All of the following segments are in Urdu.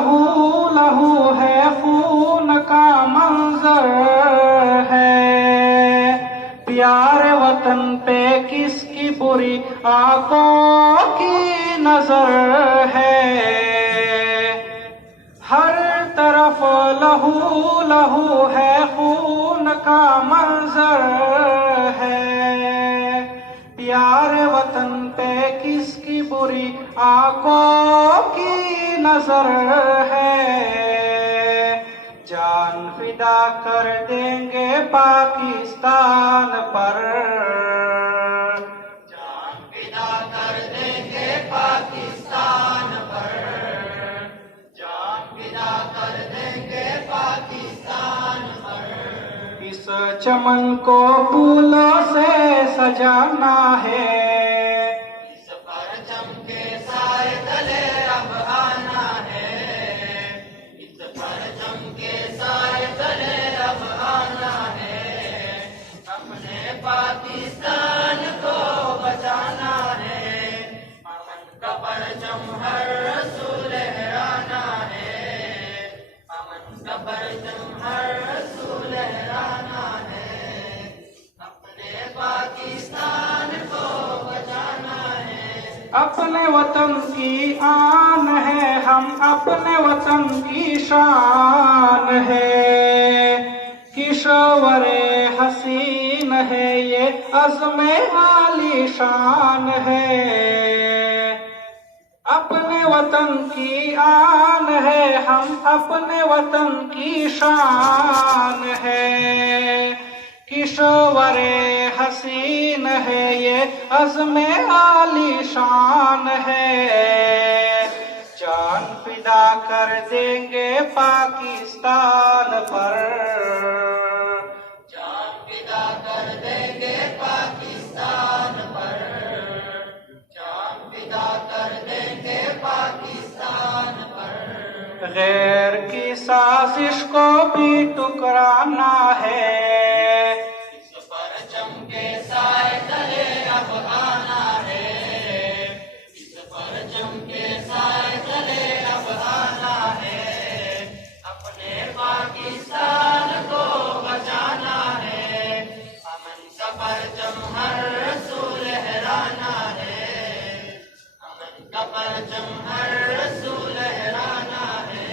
لہو لہو ہے، خون کا منظر ہے، پیارے وطن پہ کس کی بری آنکھوں کی نظر ہے، ہر طرف لہو لہو ہے، خون کا منظر ہے، پیارے وطن پہ کس کی بری آنکھوں کی نظر ہے، جان فدا کر دیں گے پاکستان پر، جان فدا کر دیں گے پاکستان پر، جان فدا کر دیں گے پاکستان پر، اس چمن کو پھولوں سے سجانا ہے، اس پرچم کے سائے تلے اب آنا ہے، اس پرچم کے سائے تلے اب آنا ہے، اپنے پاکستان کو بچانا ہے، امن کا پرچم ہر رسول لہرانا ہے، امن کا پرچم ہر رسول لہرانا ہے، اپنے پاکستان کو بچانا ہے، اپنے وطن کی آن ہے، ہم اپنے وطن کی شان ہے، کشور حسین ہے، یہ عزم عالی شان ہے، اپنے وطن کی آن ہے، ہم اپنے وطن کی شان ہے، کشور حسین ہے، یہ عزم عالی شان ہے، جان فدا کر دیں گے پاکستان پر، جان فدا کر دیں گے پاکستان پر، جان فدا کر دیں گے پاکستان پر، غیر کی سازش کو بھی ٹکرانا ہے، اس پرچم کے سائے تلے اب آنا ہے، اس پرچم کے سائے تلے اب آنا ہے، اپنے پاکستان کو بچانا ہے، امن کا پرچم ہر رسول لہرانا ہے، امن کا پرچم ہر رسول لہرانا ہے،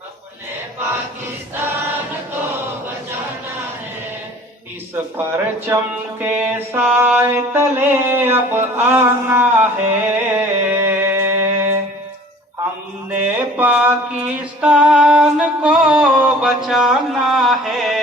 اپنے پاکستان کو بچانا ہے، اس پرچم کے سائے تلے اب آنا ہے، ہم نے پاکستان کو بچانا ہے۔